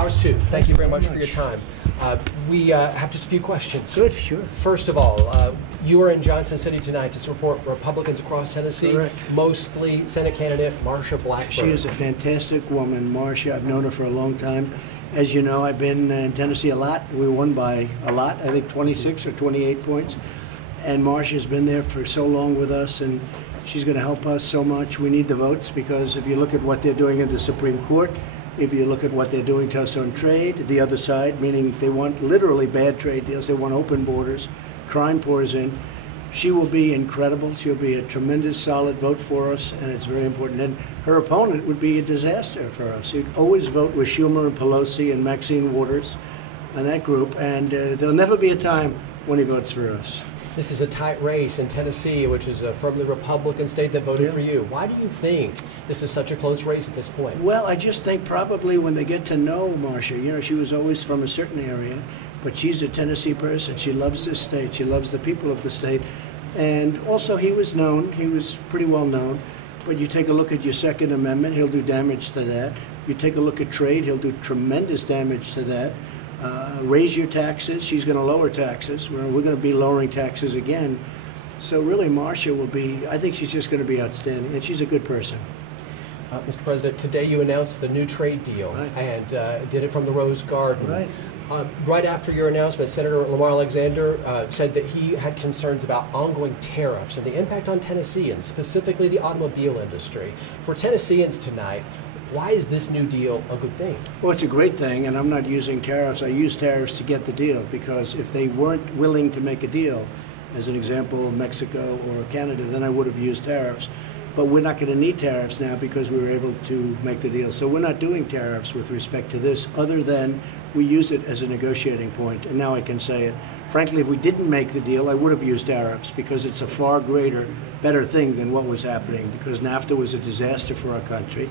Ours too. Thank you very much for your time. We have just a few questions. Good, sure. First of all, you are in Johnson City tonight to support Republicans across Tennessee. Correct. Mostly Senate candidate Marsha Blackburn. She is a fantastic woman, Marsha. I've known her for a long time. As you know, I've been in Tennessee a lot. We won by a lot, I think 26 or 28 points. And Marsha's been there for so long with us, and she's going to help us so much. We need the votes because if you look at what they're doing in the Supreme Court, if you look at what they're doing to us on trade, the other side, meaning they want literally bad trade deals, they want open borders, crime pours in. She will be incredible. She'll be a tremendous, solid vote for us, and it's very important. And her opponent would be a disaster for us. You'd always vote with Schumer and Pelosi and Maxine Waters and that group, and there'll never be a time when he votes for us. This is a tight race in Tennessee, which is a firmly Republican state that voted for you. Why do you think this is such a close race at this point? Well, I just think probably when they get to know Marsha, you know, she was always from a certain area, but she's a Tennessee person. She loves this state. She loves the people of the state. And also he was known. He was pretty well known. But you take a look at your Second Amendment, he'll do damage to that. You take a look at trade, he'll do tremendous damage to that. Raise your taxes, she's going to lower taxes. We're going to be lowering taxes again. So really Marsha will be, I think she's just going to be outstanding, and she's a good person. Mr. President, today you announced the new trade deal, and did it from the Rose Garden. Right after your announcement, Senator Lamar Alexander said that he had concerns about ongoing tariffs and the impact on Tennesseans, specifically the automobile industry. For Tennesseans tonight, why is this new deal a good thing? Well, it's a great thing, and I'm not using tariffs. I use tariffs to get the deal, because if they weren't willing to make a deal, as an example, Mexico or Canada, then I would have used tariffs. But we're not going to need tariffs now because we were able to make the deal. So we're not doing tariffs with respect to this, other than we use it as a negotiating point, and now I can say it. Frankly, if we didn't make the deal, I would have used tariffs, because it's a far greater, better thing than what was happening, because NAFTA was a disaster for our country.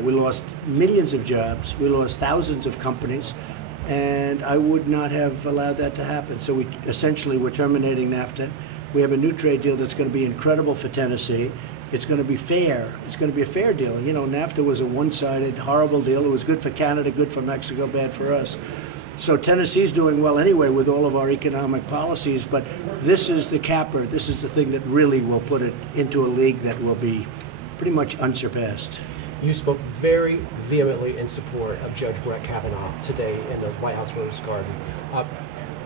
We lost millions of jobs. We lost thousands of companies, and I would not have allowed that to happen. So we're terminating NAFTA. We have a new trade deal that's going to be incredible for Tennessee. It's going to be fair. It's going to be a fair deal. You know, NAFTA was a one-sided, horrible deal. It was good for Canada, good for Mexico, bad for us. So Tennessee's doing well anyway with all of our economic policies, but this is the capper. This is the thing that really will put it into a league that will be pretty much unsurpassed. You spoke very vehemently in support of Judge Brett Kavanaugh today in the White House Rose Garden.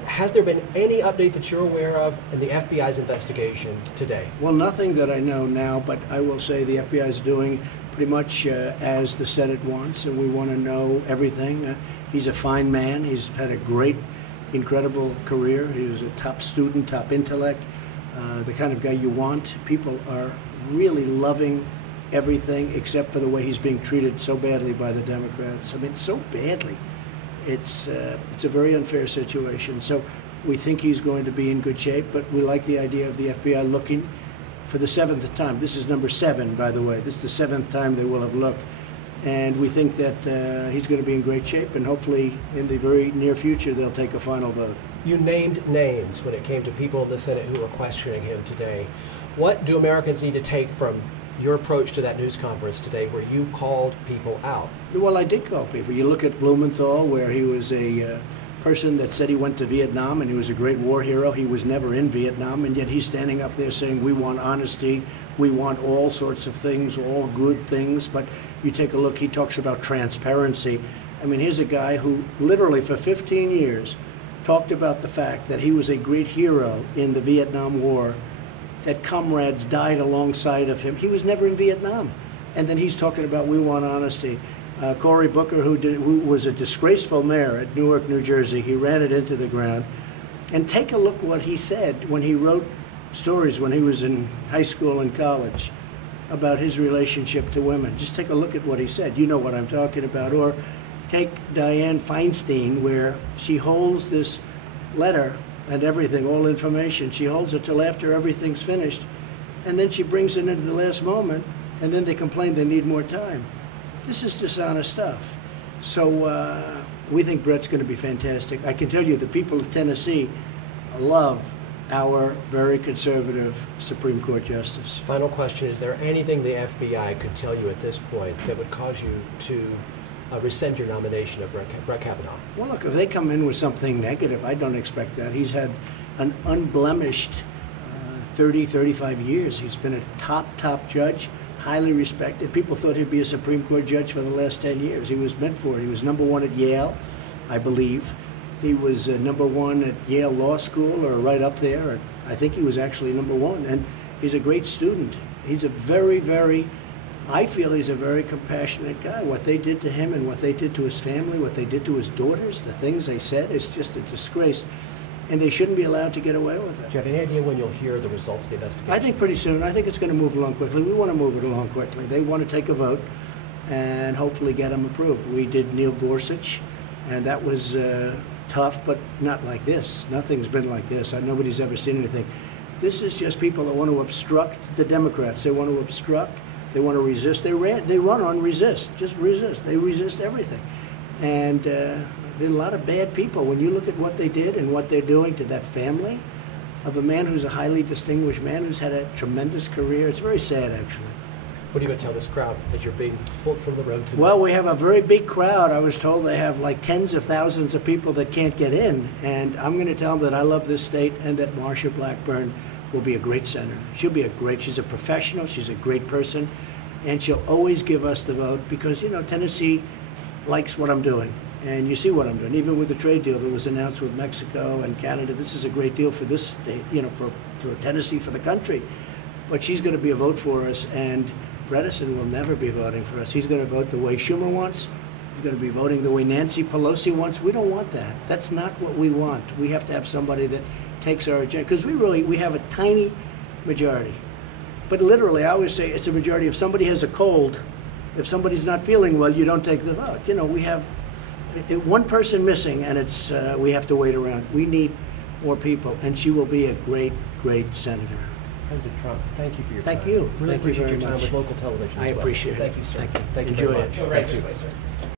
Has there been any update that you're aware of in the FBI's investigation today? Well, nothing that I know now, but I will say the FBI is doing pretty much as the Senate wants, and we want to know everything. He's a fine man. He's had a great, incredible career. He was a top student, top intellect, the kind of guy you want. People are really loving everything except for the way he's being treated so badly by the Democrats. I mean, so badly. It's a very unfair situation. So we think he's going to be in good shape, but we like the idea of the FBI looking for the 7th time. This is number 7, by the way. This is the 7th time they will have looked. And we think that he's going to be in great shape, and hopefully in the very near future they'll take a final vote. You named names when it came to people in the Senate who were questioning him today. What do Americans need to take from your approach to that news conference today, where you called people out? Well, I did call people. You look at Blumenthal, where he was a person that said he went to Vietnam and he was a great war hero. He was never in Vietnam, and yet he's standing up there saying we want honesty, we want all sorts of things, all good things. But you take a look, he talks about transparency. I mean, here's a guy who literally for 15 years talked about the fact that he was a great hero in the Vietnam War, that comrades died alongside of him. He was never in Vietnam. And then he's talking about we want honesty. Cory Booker, who was a disgraceful mayor at Newark, New Jersey, he ran it into the ground. And take a look what he said when he wrote stories when he was in high school and college about his relationship to women. Just take a look at what he said. You know what I'm talking about. Or take Dianne Feinstein, where she holds this letter and everything, all information. She holds it till after everything's finished, and then she brings it into the last moment, and then they complain they need more time. This is dishonest stuff. So we think Brett's going to be fantastic. I can tell you the people of Tennessee love our very conservative Supreme Court justice. Final question, is there anything the FBI could tell you at this point that would cause you to rescind your nomination of Brett Kavanaugh? Well, look, if they come in with something negative, I don't expect that. He's had an unblemished 30, 35 years. He's been a top judge, highly respected. People thought he'd be a Supreme Court judge for the last 10 years. He was meant for it. He was #1 at Yale, I believe. He was #1 at Yale Law School, or right up there. I think he was actually #1, and he's a great student. He's a I feel he's a very compassionate guy. What they did to him and what they did to his family, what they did to his daughters, the things they said, it's just a disgrace. And they shouldn't be allowed to get away with it. Do you have any idea when you'll hear the results of the investigation? I think pretty soon. I think it's going to move along quickly. We want to move it along quickly. They want to take a vote and hopefully get him approved. We did Neil Gorsuch, and that was tough, but not like this. Nothing's been like this. Nobody's ever seen anything. This is just people that want to obstruct the Democrats. They want to obstruct. They want to resist. They run on resist. Just resist. They resist everything. And there are a lot of bad people. When you look at what they did and what they're doing to that family of a man who's a highly distinguished man who's had a tremendous career, it's very sad, actually. What are you going to tell this crowd as you're being pulled from the road? Well, we have a very big crowd. I was told they have like tens of thousands of people that can't get in. And I'm going to tell them that I love this state and that Marsha Blackburn will be a great senator. She's a professional, she's a great person, and she'll always give us the vote because, you know, Tennessee likes what I'm doing. And you see what I'm doing. Even with the trade deal that was announced with Mexico and Canada, this is a great deal for this state, you know, for Tennessee, for the country. But she's going to be a vote for us, and Bredesen will never be voting for us. He's going to vote the way Schumer wants. He's going to be voting the way Nancy Pelosi wants. We don't want that. That's not what we want. We have to have somebody that takes our agenda, because we have a tiny majority. But literally, I always say it's a majority. If somebody has a cold, if somebody's not feeling well, you don't take the vote. You know, we have one person missing, and it's we have to wait around. We need more people, and she will be a great senator. President Trump, thank you for your time. Thank you. Really Thank you appreciate very your time much. with local television as well. I appreciate it. Thank you, sir. Thank you. Thank you Enjoy very it. much. Thank you.